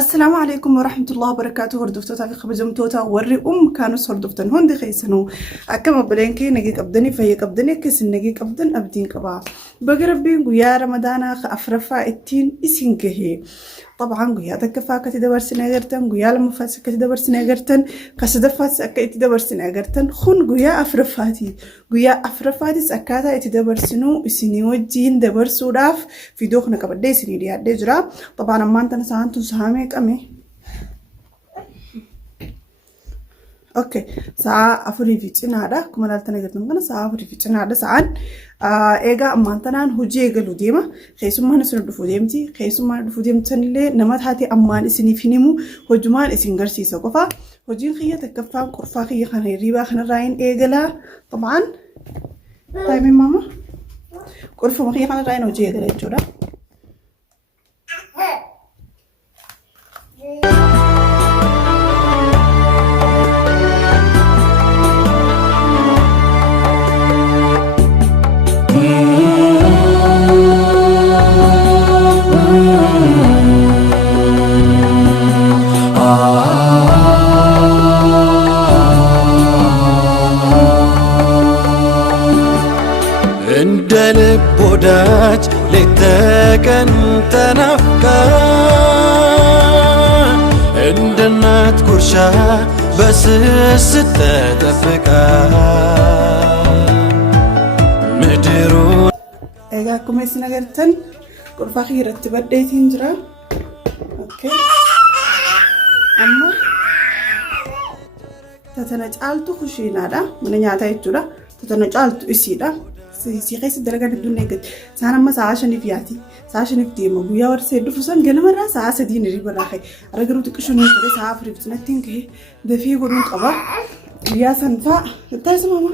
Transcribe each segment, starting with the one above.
السلام عليكم ورحمة الله وبركاته. هردفتوتا في خبزمتوتا وري كانوا هردفتن هندي خيسنو أكما بلينكي نجيك أبدني فيك أبدني كيس نجيك أبدن أبدين كبا بقربين ويا رمضان أفرفا التين إسينكهي طبعا قويا دكفا كتدبر سناجرتن قويا لما فاس كتدبر سناجرتن كسدفات كتدبر سناجرتن خون قويا أفرفاتي سكاتا يتدبر سنو إسني وجين دبر سوداف في دوخنا كبدي سني دي هدجرا طبعا ما أنت نسانتو سهامك أمي اوكي ساعة أفري فيتشين هذا كم لالتنا قلتنا مكان ساعة أفري فيتشين هذا ساعة إيجا أمانتنا هجي قالوا ديما خيسو ما نسون دفوديمتي خيسو ما دفوديمتن اللي نمط هاتي أمان إسني فينيمو هجمان إسنجر سيسو كفا هجين خيا تكفى قرفا خيا خنا ريبا خنا راين إيجا لا طبعا طيب ماما قرفا ما خيا خنا راين هجي قالوا جورا اندلب بوداج لتكن تنفكا اندنات كرشا بس ستتفكا مديرون ايجا كوميس نغرتن قرفا خيرت تبديتين جرا اوكي اما تتنجالتو خشينا دا من نياتا يجرا تتنجالتو اسيدا سيخيس الدرجة الدنيا قد سانا ما ساعشني فياتي ساعشني في ديما ويا ورسيدو فسان قال مرة ساعة سدين ريبا راخي رجلو تكشوني كده ساعة في رفتنتين كه ده فيه قرن قبا ويا سنفا تايس ماما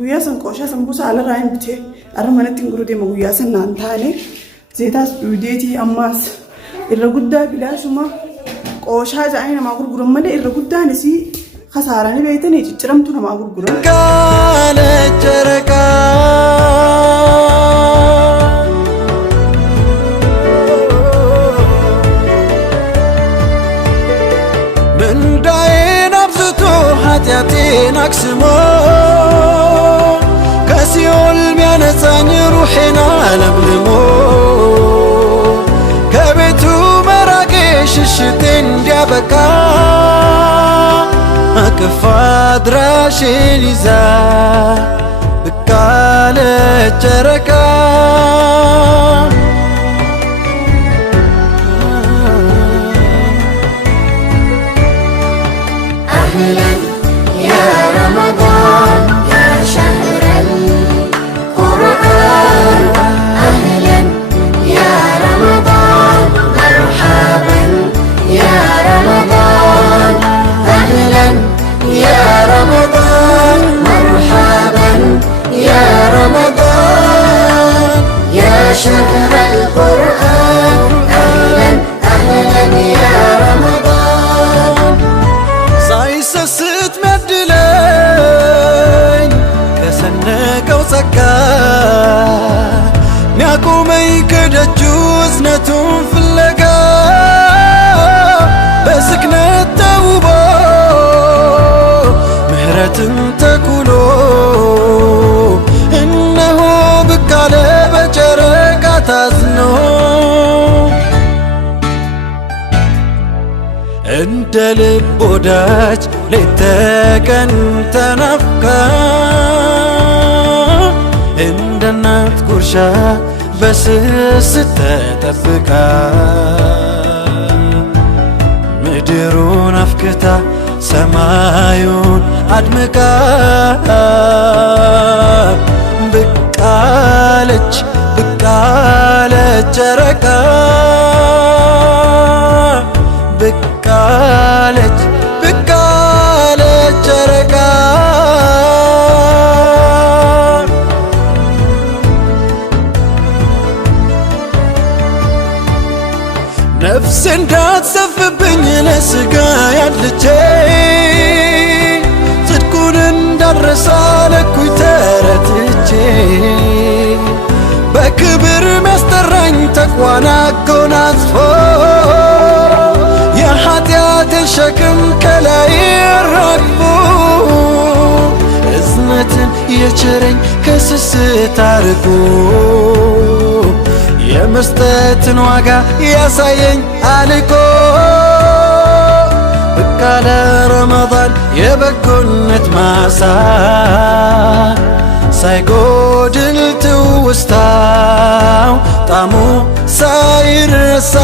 ويا سنكوشا سنبوسا على راين بتي أرمانة تنقرو ديما ويا سنان ثاني زيتاس بوديتي أماس الرجودة بلا شما كوشا جاينا ما أقول قرن ملء الرجودة نسي خسارة بيتني تجرم تونا ما أقول قرن قال جركا من داين أبزتو حتياتين أكسمو كسيول ميانساني روحنا لبلمو كبتو مراكش الشتين جابكا كفاد راشي ليزا بكالة جركا أهلا يا رمضان يا شهر القرآن أهلا يا رمضان مرحبا يا رمضان أهلا يا رمضان مرحبا يا رمضان يا شهر القرآن أهلا أهلا يا رمضان سايسست مدلين كسنك وسكا مياكو ميكد جوزنتم في اللقاء بسكنة توبة تكلو إنه بكالة بجركة تزنو انت لبوداج لتكن تنفكا عندنا تكرشا بس ستتفكا مديرون أفكتا سمايون أدمكا بكالج جركا بكالج جركا نفس دات سف بني لسقا يدلجي صدقون اندرسالك ويترتجي بكبر مسترين ተቅዋን አጎናጽፎ የኃጢአትን ሸክም ከላይ ረግፎ እዝነትን የቸረኝ ከስስት አርቆ የመስጠትን ዋጋ ያሳየኝ አልቆ በቃ ለረመዳን የበጎነት ማሳ ሳይጎድል ትውስታው ጣዕሙ ሳይረሳ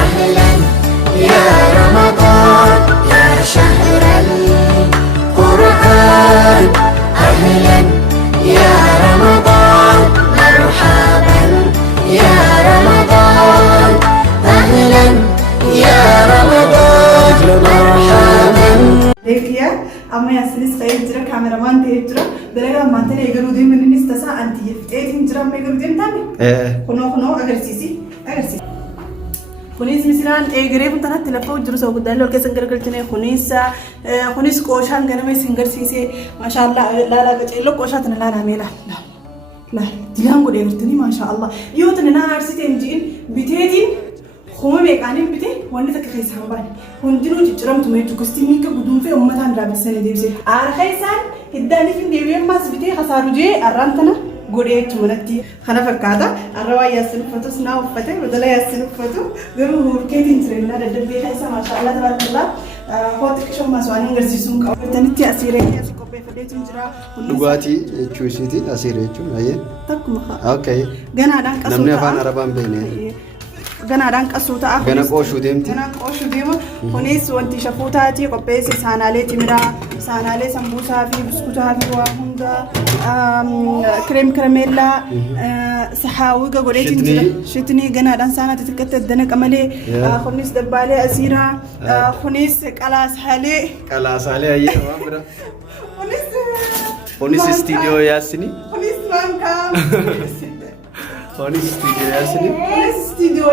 أهلا يا رمضان يا شهر القرآن أهلا يا رمضان مرحبا يا رمضان أهلا يا رمضان مرحبا देखिए अम्मा यासिनिस कहीं जरा कैमरामैन थे जरा दरेगा मानते ने अगर उदय में निस तसा अंती है जरा में अगर उदय ताने खनो अगर CC kunis misalan egeree kun tanatti lafa jiru soo guddaan lolkee sangar galchine kunis qooshaan ganame singarsiise maashaallah laala qaceello qooshaa tana laala meela la dilaan godhe gartanii maashaallah yoo tana na arsite injiin biteetiin kuma meeqaanin bite wanni takka keessaan baane hundinuu jijjiramtu meetu kustii miika guduunfee ummataan raabsanii deebise aara keessaan hiddaaniif hin deebi'een maas bitee kasaaru jee arraan tana godheetu manatti kana fakkaata arrawaa yaasin uffatus naa uffate badala yaasin uffatu garuu hurkeetiin jireenyaa daddarbee keessa maashaallah tabarakallah hooti qishoo maaswaan agarsiisuun qabu tanitti asiiree as qopheeffateetu jira dhugaatii jechuu isiitiin asiiree jechuun ayyee takkuma okay ganaadhaan qasuu namni afaan arabaan beekne ganaadhaan qasuu ta'a gana qooshuu deemti gana qooshuu deema kunis wanti shafuu taati qopheesse saanaalee timiraa saanaalee sambuusaa fi buskutaa fi waa hunda ክሬም ከረሜላ ሰሓዊ ገጎዴት እንጂ ሽትኒ ገናዳን ሳናት ተከተ ደነቀመሌ ኹኒስ ደባሌ አሲራ ኹኒስ ቀላሳሌ አየ ዋምራ ኹኒስ ስቱዲዮ ያስኒ ኹኒስ ማንካ ኹኒስ ስቱዲዮ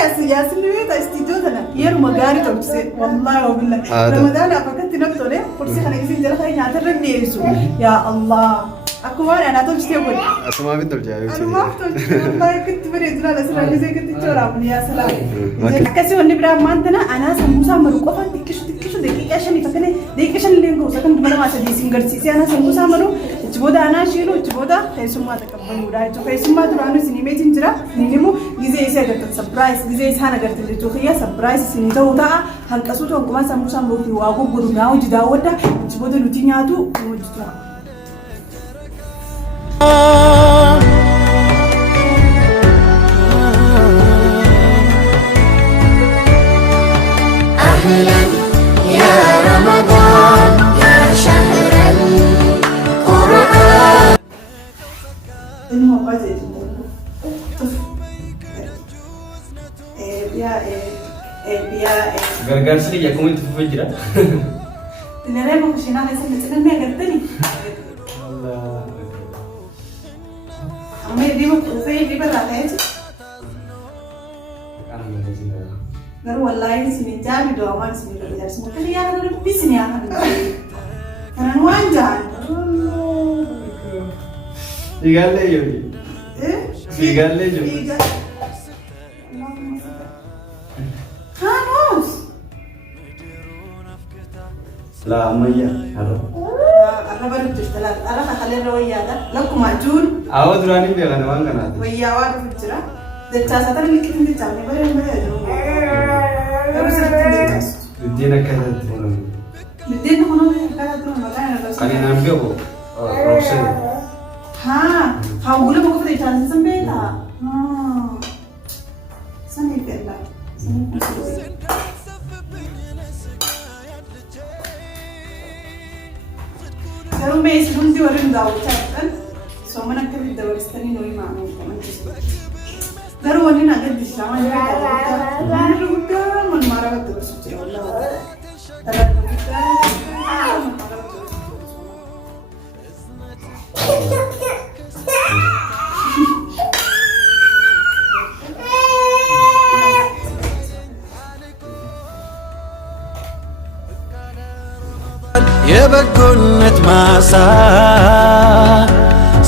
ያስኒ ያስኒ ቤታ ስቱዲዮ ተና የሩ መጋሪ ተብሴ والله وبالله رمضان افكت نقطه ቁርሲ ከነዚህ ጀለኸኝ አተረኝ ይሱ ያ አላህ አኩማን አና ተውሽ ተቆል አስማ ቢት ተልጃ አስማ ተውሽ والله كنت بريد لا ለስራ ጊዜ كنت ጆራብን ያ ሰላም ከሲ ወንድ ብራ ማንተና አና ሰሙሳ መርቆፋ ትክሽ ደቂቃ ሸኒ ፈከነ ደቂቃ ሸኒ ለንጎ ሰከንድ መለማሰ ዲሲንገር ሲሲያና ሰሙሳ መሩ እች ቦዳ አና ሺሉ እች ቦዳ ከሱማ ተቀበሉ ዳይቶ ከሱማ ድራኑ ሲኒሜት እንጅራ ሲኒሙ ጊዜ ይሰገተ ሰርፕራይዝ ጊዜ ሳና ገርት ልጅ ሰርፕራይዝ ሲኒተውታ hanqasuu tokkuma sambuusaan boofii waa gurguru naa hojii daawwadda ichi booda nuti nyaatu hojjetu أهلا يا رمضان يا شهر القرآن إنه قصدي gargaarsi kiyya akkuma itti fufee jira. Dinaree makushinaa keessa miidhaganii agartanii. Amma diima kuufee diba irraa ta'ee garuu wallaahi isin jaabi doomaan isin gargaarsi mukti yaa kana dubbii isin yaa kana kanan waan jaan. Fiigaallee yoo fiigaallee jiru. La amaya arraba rujjirta ala kakaleerra wayyaadha lakkuma juun awa duraanii beekan waan kanaati wayyaa waa dhufu jira dachaasatan liqqiin dachaafne baree jiru garuu sirriitti dachaas biddeen akkasatti biddeen kunoo akkasatti maqaan irra kan hin beeku roobsee hawwula boqofa dachaasisan beektaa sanii beektaa sanii beektaa Rumah isi hundi orang tahu cakap, soalnya nak kerja dabaristani noi mahu komentar. Garu wani nak kerja sama dia kata, mana rupa man marah betul suci Allah. Tapi rupa man marah betul. የበጎነት ማሳ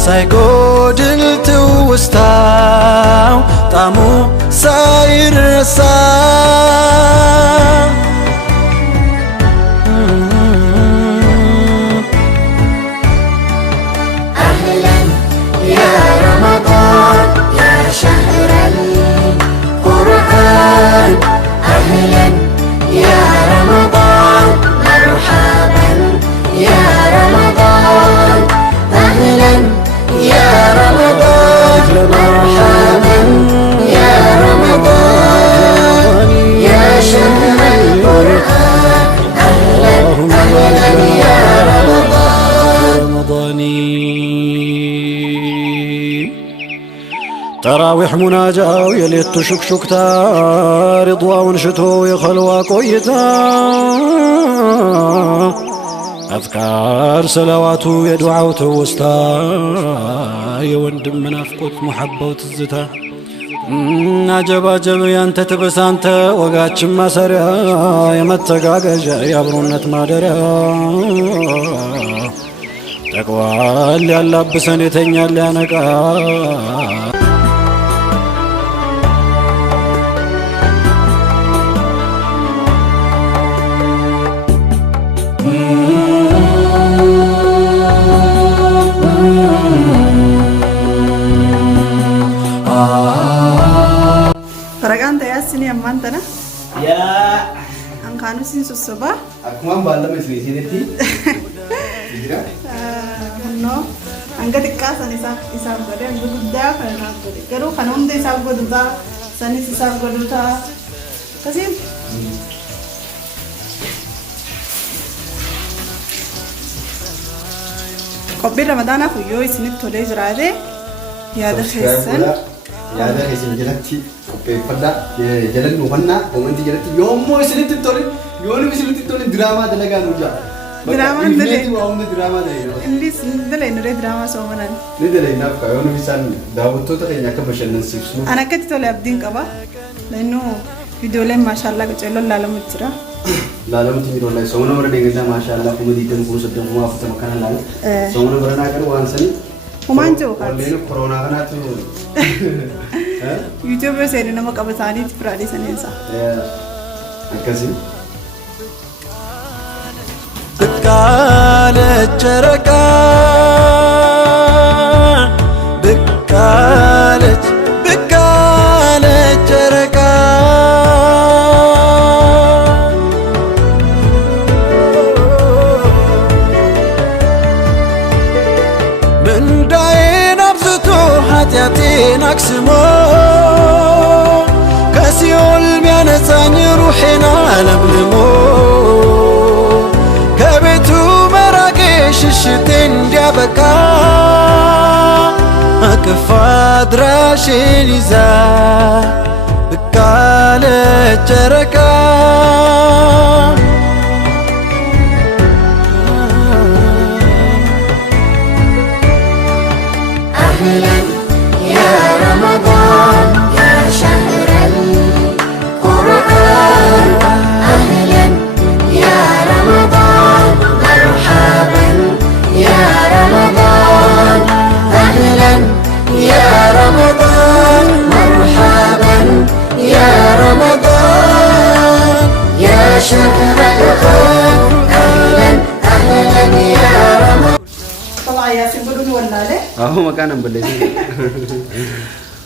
ሳይጎድል ትውስታው ጣዕሙ ሳይረሳ أهلا يا رمضان يا شهر القرآن أهلا يا رمضان مرحبا يا رمضان أهلا يا رمضان مرحبا يا رمضان يا شهر القرآن أهلا أهلا يا رمضان رمضاني تراويح مناجاة يليت شكشكتا رضوان شتو يخلوا قويتا أذكار سلواتو يدعو توستا يوندم منافقوت محبة وتزتا عجبا جبي أنت تبس أنت وقاتش ما سريا يمتقاقجا يابرونت مادريا تقوى اللي اللبسن يتنيا اللي أنقا Faragaan tayaasini ammaan tana Yaa. hanqaanu siin sossobaa Akkuma baallama isinitti jira. no hanga xiqqaa san isaaf godhe hanga guddaa kana naaf godhe garuu kana hunda isaaf godhutaa sanis isaaf godhutaa akkasiin qophiin ramadaanaaf yoo isinitti tolee jiraate yaada keessan Yaada keessan jalatti qopheeffadhaa jalan hubannaa komantii jalatti yoommoo isinitti tole yoonu isinitti tole diraamaa dalagaa nu jaa. Diraamaan dalee. Waa hundi diraamaa dalee. innis dalee nuree diraamaa soomanaan Ni dalee naaf kaa yoonu isaan daawwattoota keenya akka bashannansiifnu. an akkatti tole abdiin qaba lannoo viidiyooleen maashaallah qaceelloon laalamutti jira Laalamutti jiru wallahi soomana bara deeggarsaa maashaallah kuma 20,040 kana laala. Soomana bara naa garuu waan sanii. Humaan jiru kaati. Walleen koronaa kanaatu. yuutuubii seenii nama qabataaniiti firaadhii saneensa Akkasii. بكالة جرقا بكالة جرقا من داين أبزتو حتياتين أكسمو كسيول ميانساني روحنا لبلمو كبتو مراقي ششتين ديابكا أكفاد راشين إذا بكالة جرقا أهلا يا رمضان يا شهر القرآن أهلا يا رمضان مرحبا يا رمضان أهلا يا رمضان مرحبا يا رمضان يا شهر الخير أهلا أهلا يا رمضان طبعا ياسين بدون ولا له Aku makanan beli.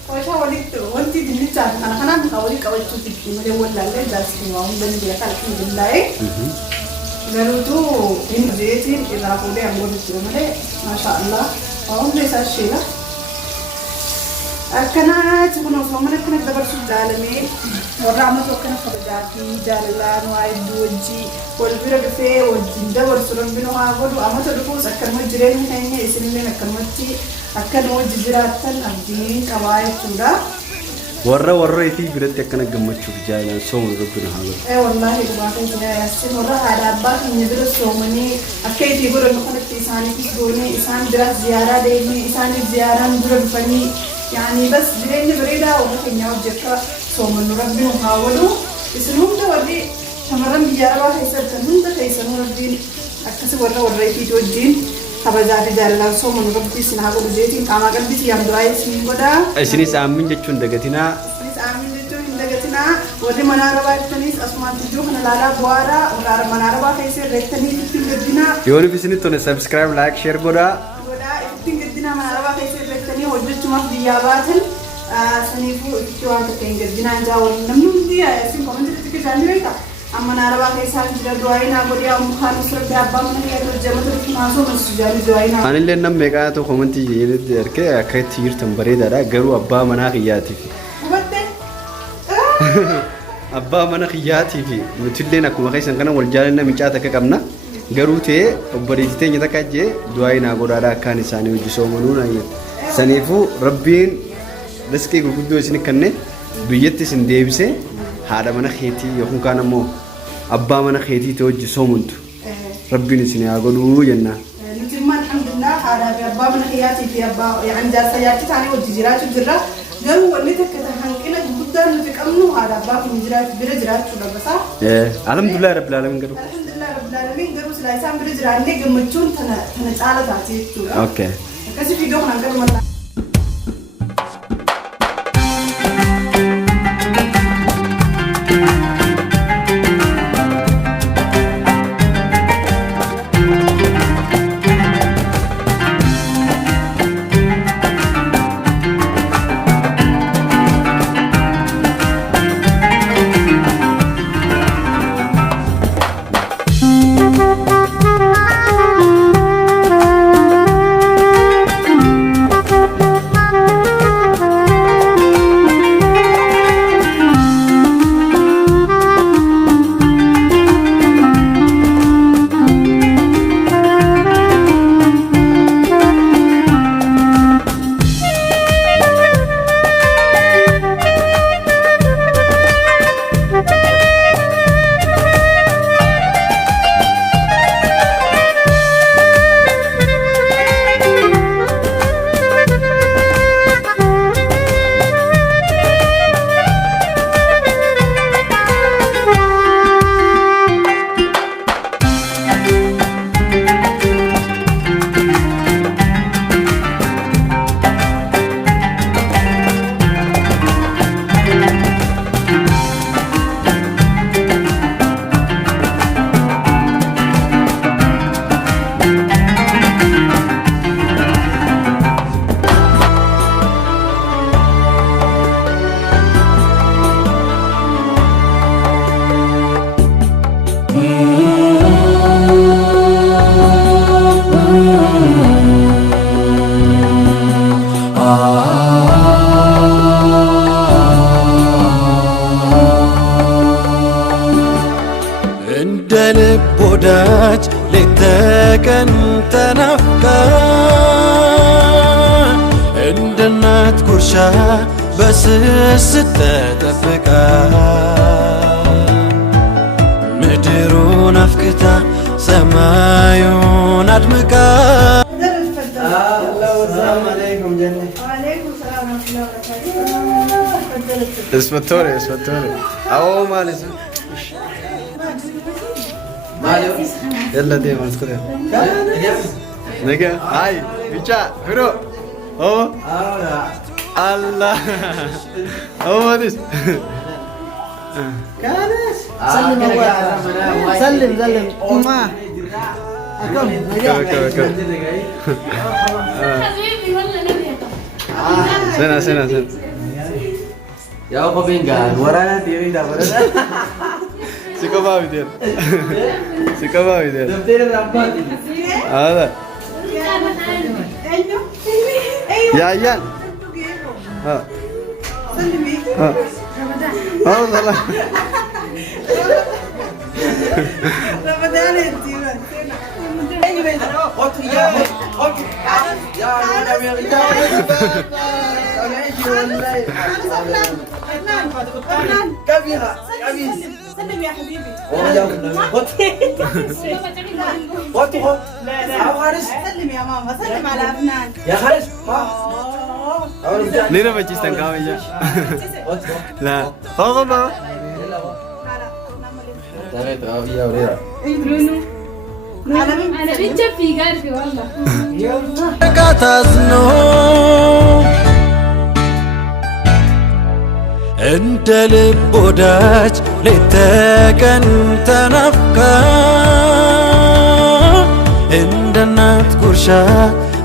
وشا وليت وانتي دلتا انا كمان حاولي قويت تبكي ملي ولا له جالسين معهم بندي الحمد لله غلوتو ان زيتين اذا قولي امور ملي ما شاء الله هم ليس الشيء أكنات كنا فمنا كنا دبر سود عالمي ورامة وكنا فرجاتي جاللان وايد وجي والبيرة بفيه وجين دبر سلام بينو هاقول وأما تدخل أكن مجرين هني إسلامين أكن مجي أكن مجراتن أبدين كواي سودا Warra itu berarti akan gemet juga yang song rubin halu. والله دباكن كنا ياسين ورا هذا أباك ندرس سومني أكيد يقول إنه كنا إنساني كسبوني إنسان درس زيارة ديني إنسان زيارة ندرس بفني يعني بس دريني بريدة وممكن يعود جكا سومن ربنا وحاولوا يسنهم ده ودي تمرن بيجارة واحد يسر كنهم ده يسنون ربين أكسب warra itti wajjin kabajaa fi jaalalaan sooman rabbii isin haa godhu jeetiin qaamaa qalbii yaam du'aa isin godha. Isinis aamin jechuun dagatinaa. Isinis aamin jechuun hin dagatinaa. Warri mana arabaa jirtanis asumaan ijoo kana laalaa bu'aadha. Mana arabaa keessa irreettanii ittiin gaddinaa. Yoonif isinitti tole subscribe like share godhaa. Godhaa ittiin gaddinaa mana arabaa keessa irreettanii hojjechumaaf biyyaa baatan. Saniifuu itti waan tokko hin gaddinaa hin jaawwannu. Namni hundi isin komantiitti keessaan beeka. Amma naarabaa keessaa jira du'aayinaa godhee mukaan sirbi abbaa mana keessatti hojjamatu naasoo masjidaani du'aayinaa. Anillee nam meeqaa tokko komantii jedhetti argee akka itti jirtan bareedaadha garuu abbaa manaa kiyyaatiif. Hubatte? Abbaa mana kiyyaatiif nutillee akkuma keessan kana wal jaalanna micaa takka qabna garuu ta'ee obboleettii teenya takka jee du'aayinaa godhaadha akkaan isaanii hojjisoo manuun saniifuu rabbiin riskii gurguddoo isin kenne biyyatti isin deebisee haadha mana keetii yookaan kaan ammoo abbaa mana keetii ta'e hojii soomuntu rabbiin isin haa godhuu jennaan. Nuti immoo alhamdulillah haadhaa fi abbaa mana keetii fi abbaa jaarsa yaatti isaanii hojii jiraachuu jirra. Garuu wanni takka hanqina guddaan nuti qabnu haadha abbaa kun bira jiraachuu dhabasaa. Alhamdulillah rabbil alamin garuu. Alhamdulillah rabbil alamin garuu silaa isaan bira jiraannee gammachuun tana caala taate jechuudha. Okay. Akkasii fiidoo kanaan garuu ወዳጅ ሌተቀን ተናፍቃ እንደ እናት ጉርሻ በስስት ተጠብቃ ምድሩን አፍክታ ሰማዩን አድምቃ اسمتوري او مالس يلا دي مسكت نجا هاي بيچا هرو او الله او مالس كانس سلم ما أكم حبيبي والله نبيك سنة يا أبو بينجان ورانا تيجي دابا سيكوبا بيدير سيكوبا بيدير دبتين الرباطي هذا يا عيال ها ها والله رمضان سلم يا حبيبي سلم يا ماما سلم على أفنان يا خالد ليه ما تجيستن كامية لا هذا أنا بيتشا في قلبي والله. تزنو እንደ ልብ ወዳጅ ሌት ተቀን ተናፍቃ እንደ እናት ጉርሻ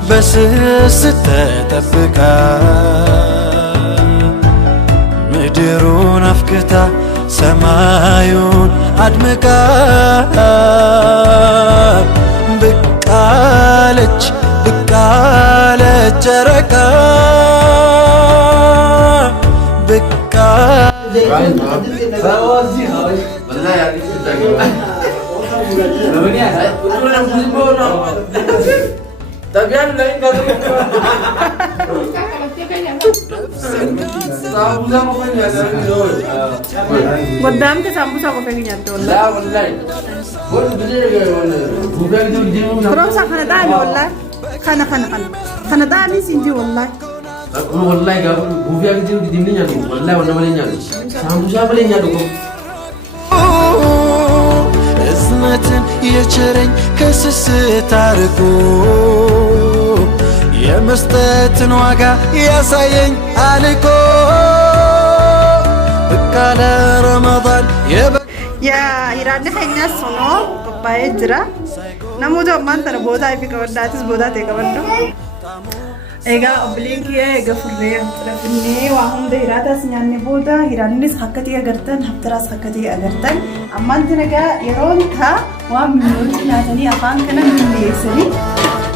በስስት ተጠብቃ ምድሩን አፍክታ ሰማዩን አድምቃ ብቃለች ጨረቃ قدامك سامبوسا كوفي نياتو لا والله كروسا خنا داني والله خنا داني سينجي والله والله قبل بوفيا كتير بديني نياتو والله ولا مالي نياتو سامبوسا مالي نياتو እዝነትን የቸረኝ ከስስት አርቆ የመስጠትን ዋጋ ያሳየኝ አልቆ በቃለ ረመዳን ያ ኢራን ኸኛስ ሆኖ ቀባይ ጅራ ነሙቶ ማንተረ ቦታ ይፈቀዳትስ ቦታ ተቀበሉ ኤጋ ኦብሊንኪ ገፍሬ ጥረፍኒ ዋሁን ደራታስ ኛኒ ቦታ ኢራንስ ሐከቲ አገርተን ሀብተራስ ሐከቲ አገርተን አማንት ነጋ የሮንታ ዋምኑት ናተኒ አፋን ከነ ምንይስኒ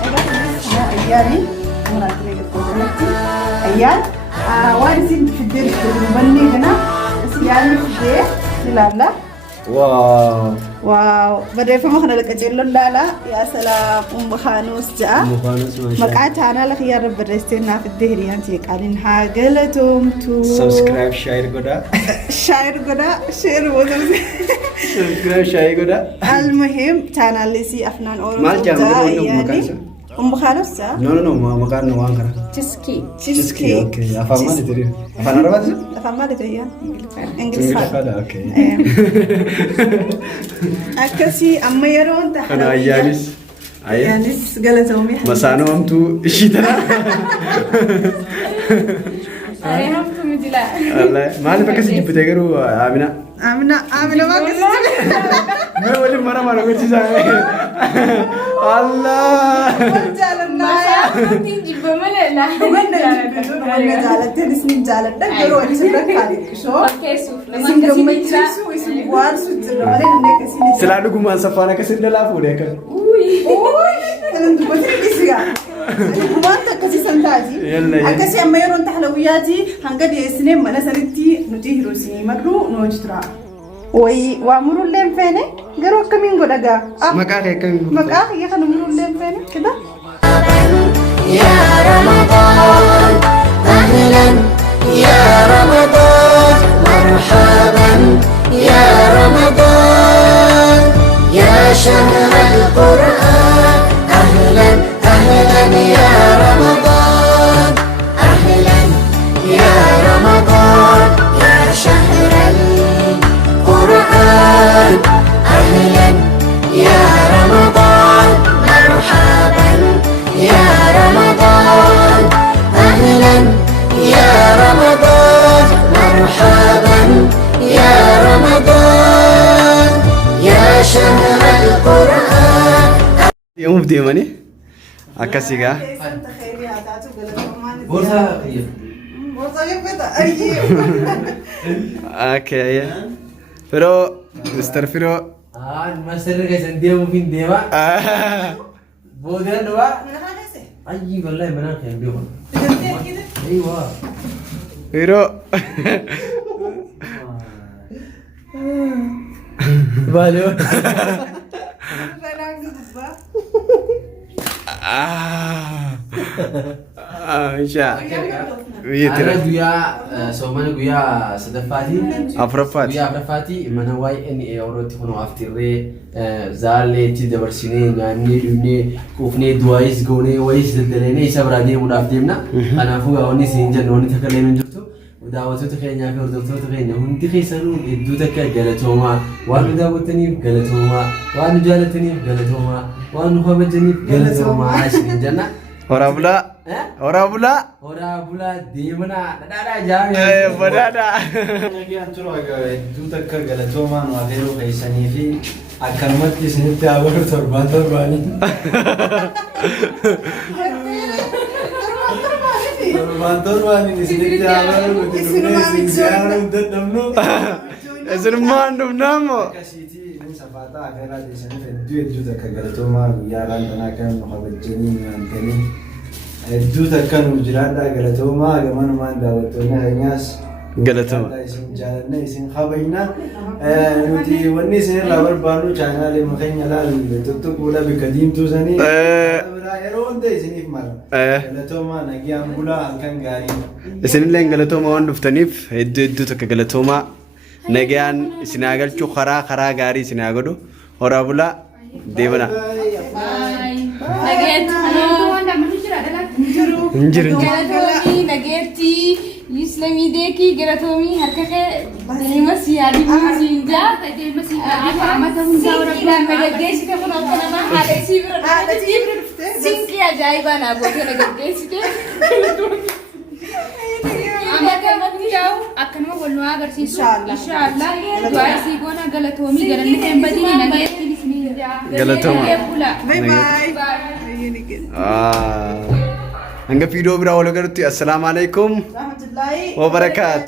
ኤጋ አያኒ ሙራት ለገቆለቲ አያን ዋንሲን ፍድር በኒ ገና ሲያን ፍድር ይላላ واو بدي فما خنا لك جيل لا يا سلام خانوس جاء مقعد انا لك يا رب درستنا في الدهر انت قالين حاجلتهم تو سبسكرايب شير غدا شير وزن سبسكرايب شير غدا المهم channel سي افنان اورو مال جامد خانوس نو مقارنه وانكر تشيسكي اوكي افهم ما تدري افهم عربي افهم ما تدري انجليزي اوكي أكسي أما يرون تحت أنا أيانس قالتهم مسانو أمتو إشيتنا أريهم في مدلا الله ما أنا بكسي جبت تجرو آمنة ما كسي ما ولي مرة قلت زاي الله جالنا يا تيجي بملنا وانا جالت نسنين جالت دغرو اللي سبرك عليك شو كيسوف لما اسم كسي جميتسو اسم وارس وترالين هناك كسي سلالو كمان سفانا كسي دلافو ديك اوي انا دبتي كسيا كمان كسي سنتاجي اكسي اما يرون تحلوياتي هنقد يسنين ما نسرتي نتيهرو سني مكرو نوجترا وي وامروا لهم فين غيروا كمين غدغا مكاخ يا خنمروا لهم فين كده يا رمضان أهلا يا رمضان مرحبا يا رمضان يا شهر القرآن أهلا يا رمضان أهلا يا رمضان يا شهر القرآن أهلا يا رمضان مرحبا يا رمضان أهلا يا رمضان مرحبا يا رمضان يا شهر القرآن يوم بدي ماني أكاسيكا بورصة خير أوكي pero مستر فيرو الماستر كيسن ديمو فين ديما بودر دوا أي والله مناخ ينديهم أيوة فيرو بالو إنشاء أنا جويا سومن جويا سدفاتي أفرفات جويا أفرفاتي من هواي إني أوروتي هنو أفتري زالة تدبرسيني يعني لبني كوفني دوايس جوني وايس دلني سبرادي منافديمنا أنا فوق أوني سينجا نوني تكلمين جبتو daawwattoota keenyaa fi hordoftoota keenya hundi keessanuu hedduu takka galatoomaa waan nu daawwattaniif galatoomaa waan nu jaalataniif galatoomaa waan nu kabajaniif galatoomaa isiniin jenna. Horaa bulaa. Horaa bulaa. Horaa bulaa deemanaa dhadhaadhaa jaamee. Badhaadhaa. Nagaan turu hedduu takka galatoomaa nu afeeruu keessanii fi akkanumatti isinitti habaru torbaanii. Torbaanii isinitti habaru nuti dhufnee isin siyaaruu dadhabnu. Isinummaan dhufnaamoo. Akkasiitii inni safaataa afeeraa keessaniif hedduu takka galatoomaa guyyaa raantanaa kan nu kabajanii nyaantanii hedduu takka nu jiraadhaa galatoomaa gamanumaan daawwattoonni keenyaas Galatoomaa. isin jaalanna isin kabajna nuti wanni isin irraa barbaannu chaanaalee keenya ilaalu tuttuquudha bikka diimtuu sanii yeroo hunda isiniif mala galatoomaa nagaan bulaa halkan gaarii. Isinillee galatoomaa waan dhuftaniif hedduu takka galatoomaa nagaan isin haa galchu karaa gaarii isin haa godhu horaa bulaa deemanaa. Injiru. Galatoomii nageettii Islamii deekii galatoomii harka kee deema siyaadii muuziinjaa amata hundaa warra nagaggeessite kun akka nama haadha isii bira dhufte sinqii ajaa'ibaa naa gootee nagaggeessite amata hundaa'u akka nama wal nu agarsiisu inshaallah du'aa isii goona galatoomii galanni ta'e badii nageettii isiniinjaa Galatooma. Bye bye. Hanga video biraa wal agarrutti assalamu alaikum Rahmatullahi wa barakatuh.